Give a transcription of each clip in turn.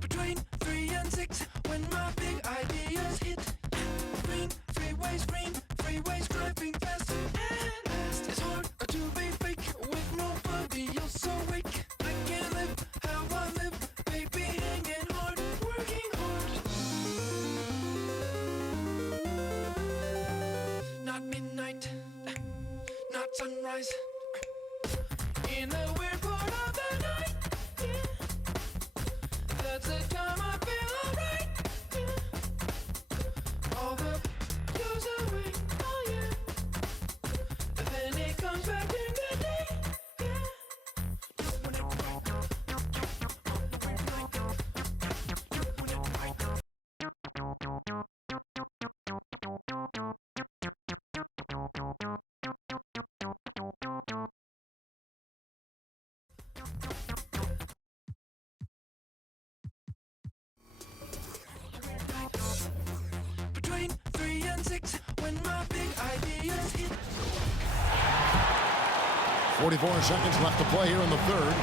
Between 3 and 6, when my big ideas hit. Green freeways driving fast and fast. It's hard to be fake with nobody else awake. I can't live how I live, baby, hanging hard, working hard. Not midnight, not sunrise. In a weird part of the night, yeah. That's the time I feel alright, yeah. All the goes away, oh yeah. And then it comes back in the day, yeah. When it between 3 and 6, when my big ideas hit. 44 seconds left to play here in the third.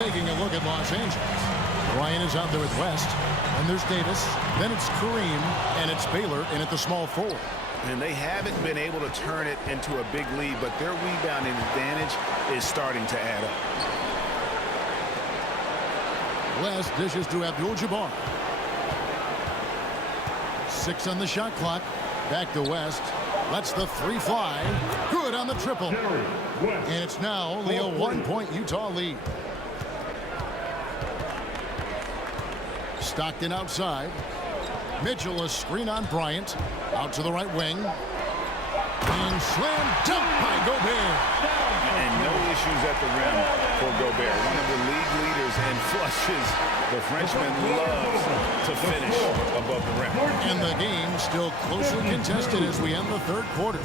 Taking a look at Los Angeles. Ryan is out there with West, and there's Davis. Then it's Kareem, and it's Baylor in at the small forward. And they haven't been able to turn it into a big lead, but their rebounding advantage is starting to add up. West dishes to Abdul-Jabbar. 6 on the shot clock. Back to West. Lets the three fly. Good on the triple. And it's now only a 1-point Utah lead. Stockton outside. Mitchell, a screen on Bryant. Out to the right wing. And slam dunk by Gobert. And no issues at the rim for Gobert. One of the league leaders in flushes. The Frenchman loves to finish above the rim. And the game still closely contested as we end the third quarter.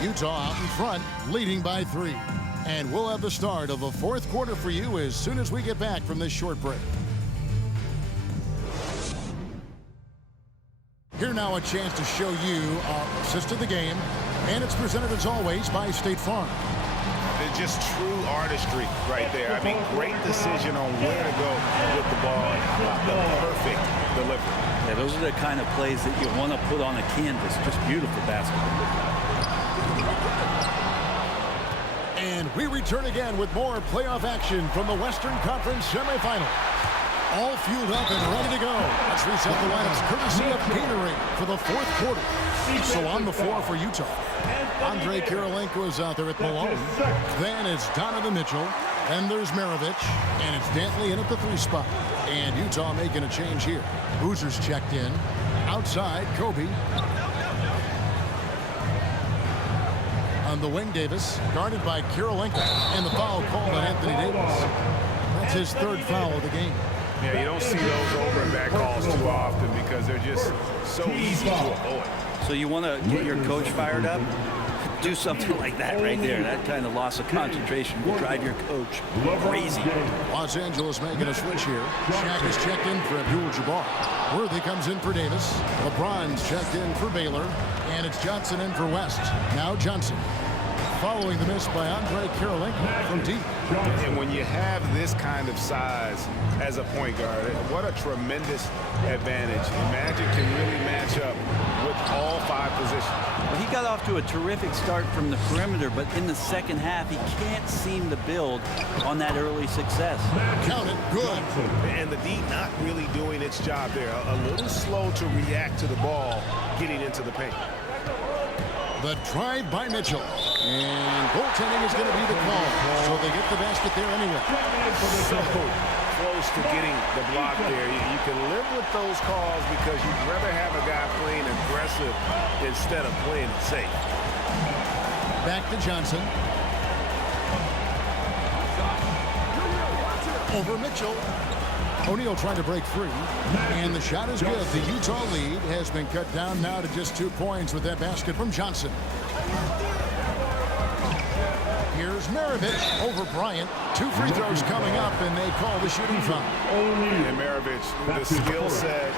Utah out in front, leading by 3. And we'll have the start of the fourth quarter for you as soon as we get back from this short break. Here now a chance to show you our assist of the game. And it's presented as always by State Farm. It's just true artistry right there. I mean, great decision on where to go with the ball. The perfect delivery. Yeah, those are the kind of plays that you want to put on a canvas. Just beautiful basketball. And we return again with more playoff action from the Western Conference semifinal. All fueled up and ready to go. Let's reset the lineups courtesy of Gatorade for the fourth quarter. So on the floor for Utah, Andre Kirilenko is out there at Malone. Then it's Donovan Mitchell. Then there's Maravich. And it's Dantley in at the 3 spot. And Utah making a change here. Boozer's checked in. Outside, Kobe. On the wing, Davis, guarded by Kirilenko. And the foul called on Anthony Davis. That's his third foul of the game. Yeah, you don't see those over and back calls too often because they're just so easy to avoid. So you want to get your coach fired up? Do something like that right there. That kind of loss of concentration will drive your coach crazy. Los Angeles making a switch here. Shaq is checked in for Abdul-Jabbar. Worthy comes in for Davis. LeBron's checked in for Baylor. And it's Johnson in for West. Now Johnson. following the miss by Andre Kirilenko from deep. And when you have this kind of size as a point guard, what a tremendous advantage. And Magic can really match up with all 5 positions. Well, he got off to a terrific start from the perimeter, but in the second half, he can't seem to build on that early success. Count it, good. And the D not really doing its job there. A little slow to react to the ball getting into the paint. The drive by Mitchell. And goaltending is going to be the call. So they get the basket there anyway. So close to getting the block there. You can live with those calls because you'd rather have a guy playing aggressive instead of playing it safe. Back to Johnson. Over Mitchell. O'Neal trying to break free. And the shot is good. The Utah lead has been cut down now to just 2 points with that basket from Johnson. Here's Maravich over Bryant. 2 free throws coming up, and they call the shooting foul. And Maravich, the skill set,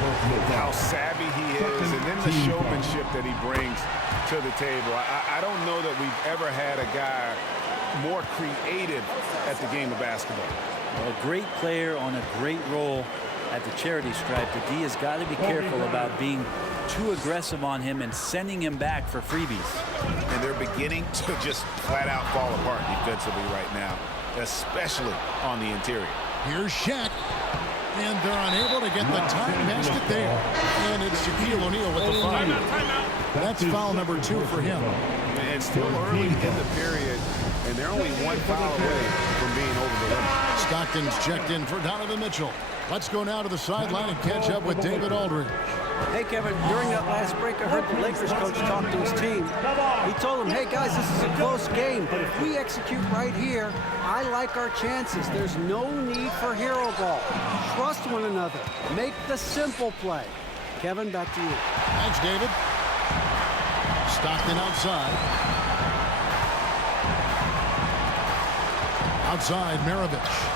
how savvy he is, and then the showmanship that he brings to the table. I don't know that we've ever had a guy more creative at the game of basketball. A great player on a great role at the charity stripe. The D has got to be careful about being too aggressive on him and sending him back for freebies. And they're beginning to just flat out fall apart defensively right now, especially on the interior. Here's Shaq. And they're unable to get the time basket there. And it's Shaquille O'Neal with the foul. That's foul number 2 for him. And still early in the period, and they're only 1 foul away from being over the limit. Stockton's checked in for Donovan Mitchell. Let's go now to the sideline and catch up with David Aldridge. Hey, Kevin, during that last break, I heard the Lakers coach talk to his team. He told them, hey, guys, this is a close game, but if we execute right here, I like our chances. There's no need for hero ball. Trust one another. Make the simple play. Kevin, back to you. Thanks, David. Stockton outside. Outside, Maravich.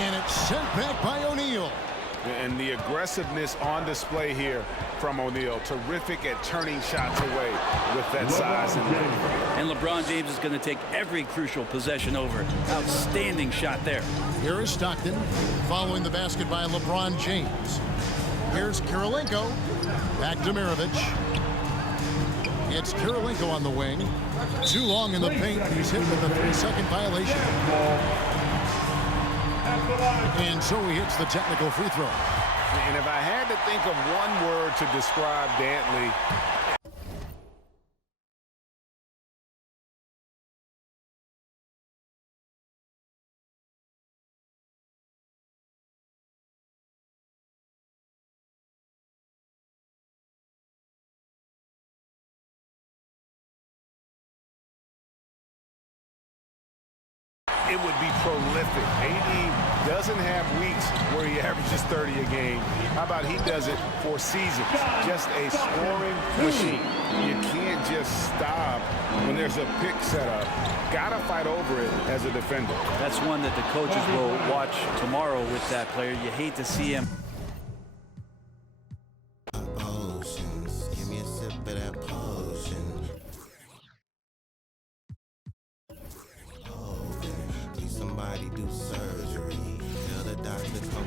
And it's sent back by O'Neal. And the aggressiveness on display here from O'Neal. Terrific at turning shots away with that size and length. And LeBron James is going to take every crucial possession over. Outstanding shot there. Here is Stockton following the basket by LeBron James. Here's Kirilenko. Back to Maravich. It's Kirilenko on the wing. Too long in the paint. He's hit with a 3-second violation. And so he hits the technical free throw. And if I had to think of one word to describe Dantley, it would be prolific. AD doesn't have weeks where he averages 30 a game. How about he does it for seasons? Just a scoring machine. You can't just stop when there's a pick set up. Gotta fight over it as a defender. That's one that the coaches will watch tomorrow with that player. You hate to see him. Oceans, give me a sip of that potion. Please somebody do surgery. Tell the doctor come.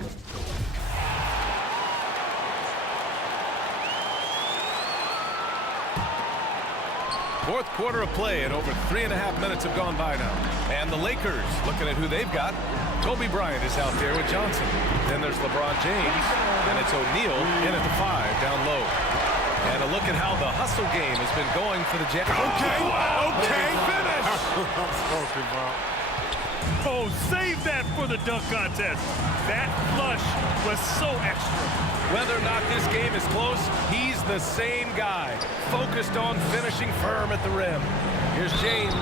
Fourth quarter of play, and over 3.5 minutes have gone by now. And the Lakers, looking at who they've got, Kobe Bryant is out there with Johnson. Then there's LeBron James, and it's O'Neal in at the 5 down low. And a look at how the hustle game has been going for the Jets. Okay, finish! Oh, save that for the dunk contest. That flush was so extra. Whether or not this game is close, he's the same guy, focused on finishing firm at the rim. Here's James,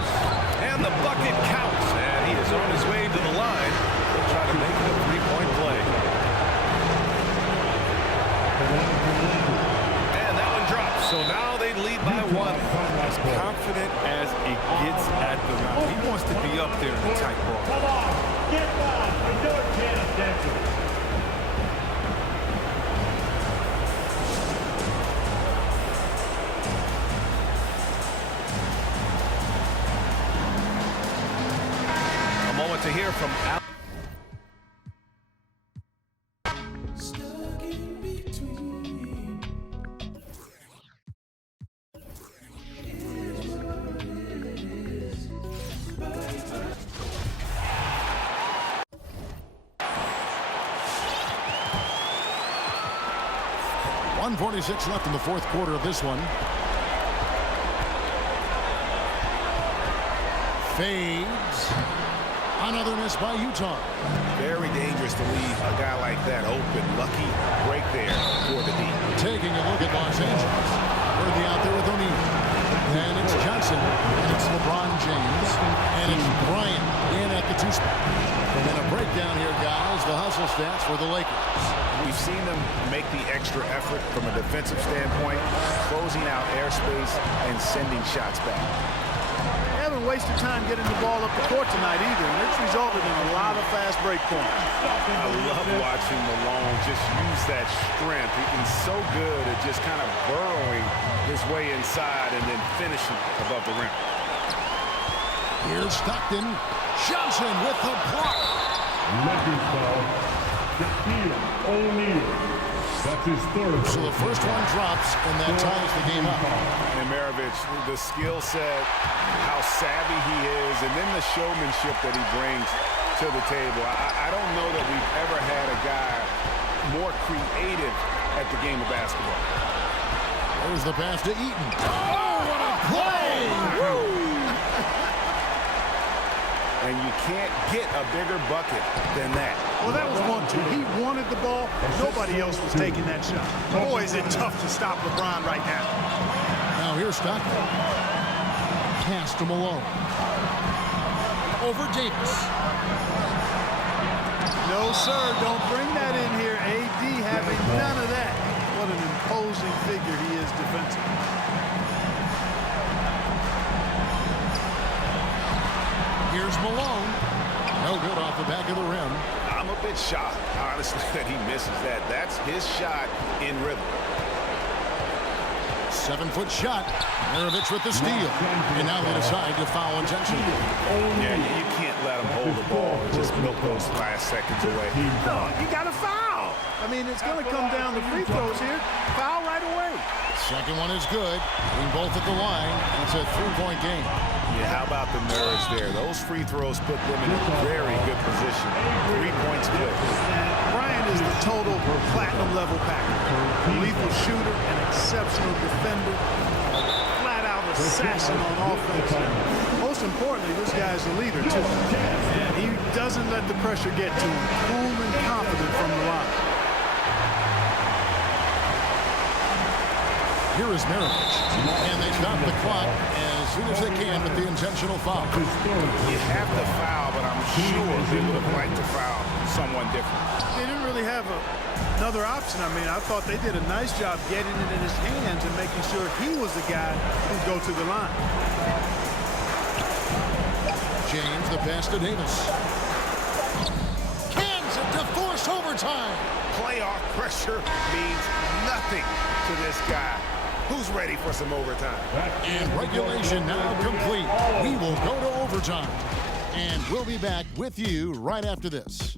and the bucket counts, and he is on his way to the line. He'll try to make it a three-point play. And that one drops, so now they lead by 1. As confident as he gets at the rim. He wants to be up there in the tight ball. Come on, get down. Your chance, Denver. want to hear from Al. Stuck in between. .146 left in the fourth quarter of this one. Fades. Another miss by Utah. Very dangerous to leave a guy like that open. Lucky break there for the D. Taking a look at Los Angeles. Worthy out there with O'Neal. And it's Johnson. And it's LeBron James. And it's Bryant in at the two spot. And a breakdown here, guys. The hustle stats for the Lakers. We've seen them make the extra effort from a defensive standpoint, closing out airspace and sending shots back. They haven't wasted time getting the ball up the court tonight either, and it's resulted in a lot of fast break points. I love watching Malone just use that strength. He's so good at just kind of burrowing his way inside and then finishing above the rim. Here's Stockton. Johnson with the block. Lakers foul. Shaquille O'Neal. That's his third. So the first one drops, and that ties the game up. And Maravich, the skill set, how savvy he is, and then the showmanship that he brings to the table. I don't know that we've ever had a guy more creative at the game of basketball. There's the pass to Eaton. Oh, what a play! Woo! And you can't get a bigger bucket than that. Well, that was 1-2. He wanted the ball. Nobody else was taking that shot. Boy, is it tough to stop LeBron right now. Now here's Stockton. Pass to Malone. Over Davis. No, sir. Don't bring that in here. AD having none of that. What an imposing figure he is defensively. Here's Malone. No good off the back of the rim. I'm a bit shocked, honestly, that he misses that. That's his shot in rhythm. 7-foot shot. Maravich with the steal. And now they decide to foul intentionally. Yeah, you can't let him hold the ball and just milk those last seconds away. No, you got to foul. I mean, it's going to come down to free throws here. Foul right away. Second one is good. Being both at the line. It's a three-point game. Yeah, how about the nerves there? Those free throws put them in a very good position. 3 points good. Bryant is the total platinum level package. A lethal shooter, an exceptional defender, flat-out assassin on offense. Most importantly, this guy's a leader, too. And he doesn't let the pressure get to him. Cool and confident from the line. Here is Maravich. And they stop the clock as soon as they can with the intentional foul. You have to foul, but I'm sure they would have liked to foul someone different. They didn't really have another option. I mean, I thought they did a nice job getting it in his hands and making sure he was the guy who'd go to the line. James, the pass to Davis. Cans it to force overtime. Playoff pressure means nothing to this guy. Who's ready for some overtime? And regulation now complete. We will go to overtime. And we'll be back with you right after this.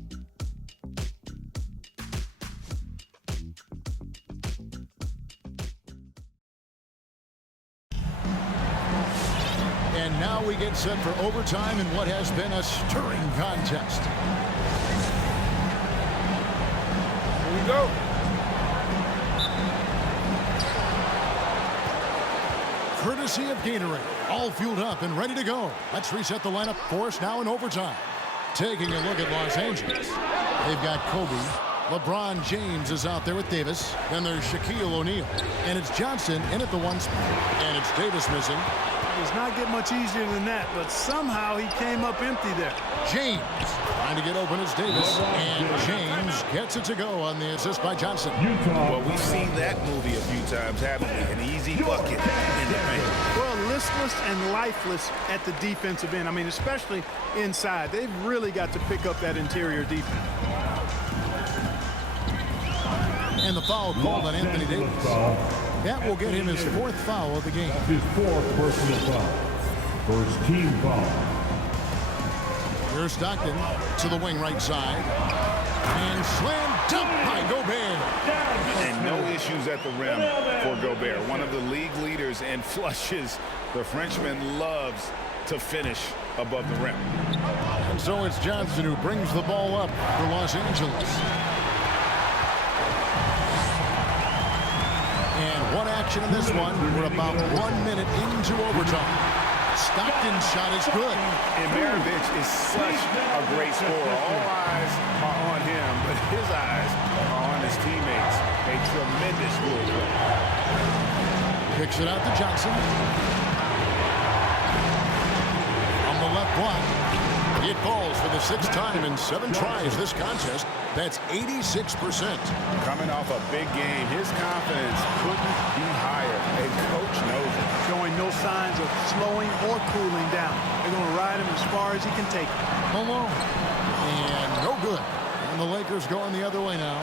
And now we get set for overtime in what has been a stirring contest. Here we go. Courtesy of Gatorade, all fueled up and ready to go. Let's reset the lineup for us now in overtime. Taking a look at Los Angeles. They've got Kobe. LeBron James is out there with Davis. Then there's Shaquille O'Neal. And it's Johnson in at the one spot. And it's Davis missing. It does not get much easier than that, but somehow he came up empty there. James trying to get open as Davis. And James gets it to go on the assist by Johnson. Well, we've seen that movie a few times, haven't we? An easy bucket in the paint. Well, listless and lifeless at the defensive end. I mean, especially inside. They've really got to pick up that interior defense. And the foul called on Anthony Davis. That will get him his fourth foul of the game. His fourth personal foul. First team foul. Here's Stockton to the wing right side. And slam dunk by Gobert. And no issues at the rim for Gobert. One of the league leaders in flushes. The Frenchman loves to finish above the rim. And so it's Johnson who brings the ball up for Los Angeles. And one action in this one. We're about 1 minute into overtime. Stockton's shot is good. And Maravich is such a great scorer. All eyes are on him, but his eyes are on his teammates. A tremendous scorer. Kicks it out to Johnson. On the left block. It falls for the 6th time in 7 tries this contest. That's 86%. Coming off a big game, his confidence couldn't be higher. And coach knows it. Showing no signs of slowing or cooling down. They're going to ride him as far as he can take him. Malone. And no good. And the Lakers going the other way now.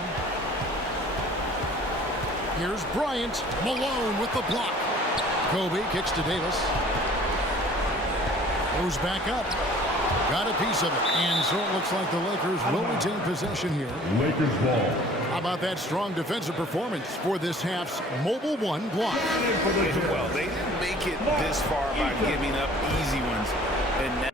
Here's Bryant. Malone with the block. Kobe kicks to Davis. Goes back up. Got a piece of it. And so it looks like the Lakers will retain possession here. Lakers ball. How about that strong defensive performance for this half's Mobile One block? Well, they didn't make it this far by giving up easy ones. And now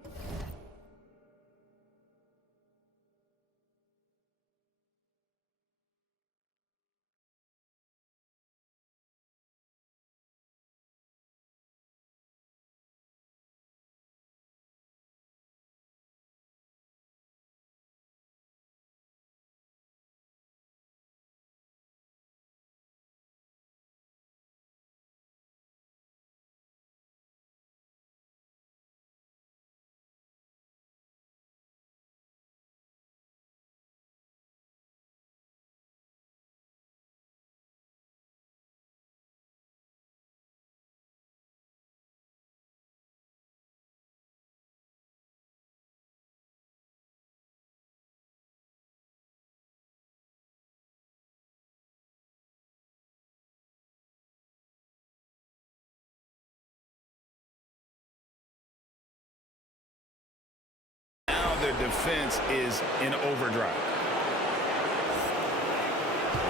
their defense is in overdrive.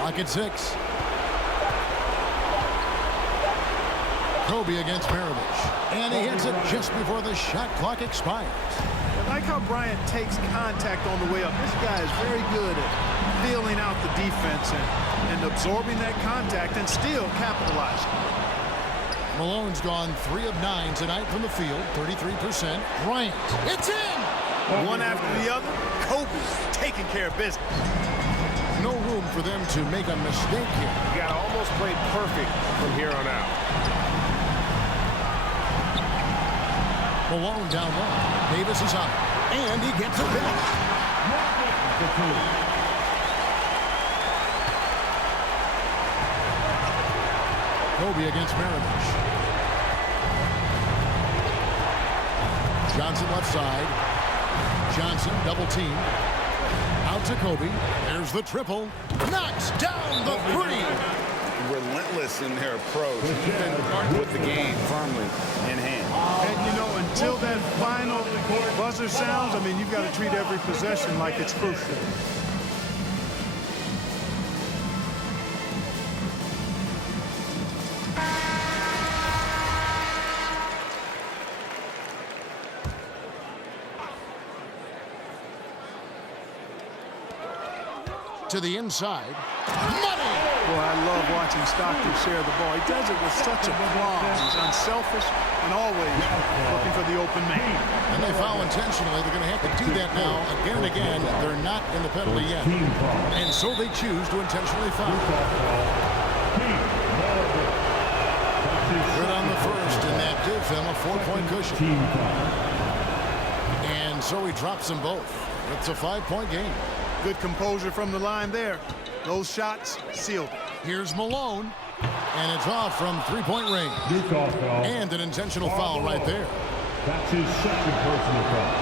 Clock at 6. Kobe against Maravich. And he hits it just before the shot clock expires. I like how Bryant takes contact on the way up. This guy is very good at feeling out the defense and absorbing that contact and still capitalizing. Malone's gone 3 of 9 tonight from the field, 33%. Bryant, it's in! One after the other, Kobe's taking care of business. No room for them to make a mistake here. You got to almost play perfect from here on out. Malone down low. Davis is up. And he gets a finish. Kobe against Maravich. Johnson left side. Johnson double team. Out to Kobe. There's the triple. Knocks down the 3. Relentless in their approach, even with the game firmly in hand. And, you know, until that final buzzer sounds, I mean, you've got to treat every possession like it's crucial. To the inside. Money! Boy, I love watching Stockton share the ball. He does it with such aplomb. He's unselfish and always looking for the open man. And they foul intentionally. They're going to have to do that now again and again. They're not in the penalty yet. And so they choose to intentionally foul. Good on the first, and that gives them a 4-point cushion. And so he drops them both. It's a 5-point game. Good composure from the line there. Those shots sealed it. Here's Malone, and it's off from 3-point range. And an intentional foul right there. That's his second personal foul.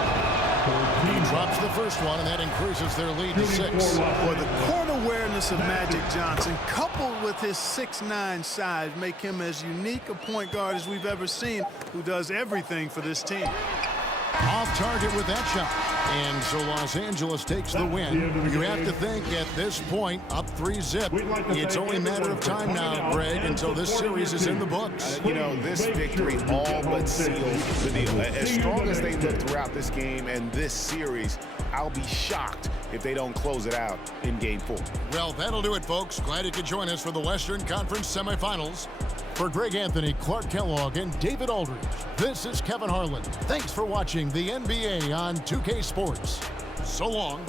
He drops the first one, and that increases their lead to 6. Boy, the court awareness of Magic Johnson, coupled with his 6'9" size, make him as unique a point guard as we've ever seen, who does everything for this team. Off target with that shot. And so Los Angeles takes the win. You have to think at this point, up 3-zip, it's only a matter of time now, Greg, until this series is in the books. You know, this victory all but seals the deal. As strong as they look throughout this game and this series, I'll be shocked if they don't close it out in Game 4. Well, that'll do it, folks. Glad you could join us for the Western Conference semifinals. For Greg Anthony, Clark Kellogg, and David Aldridge, this is Kevin Harlan. Thanks for watching the NBA on 2K Sports. So long.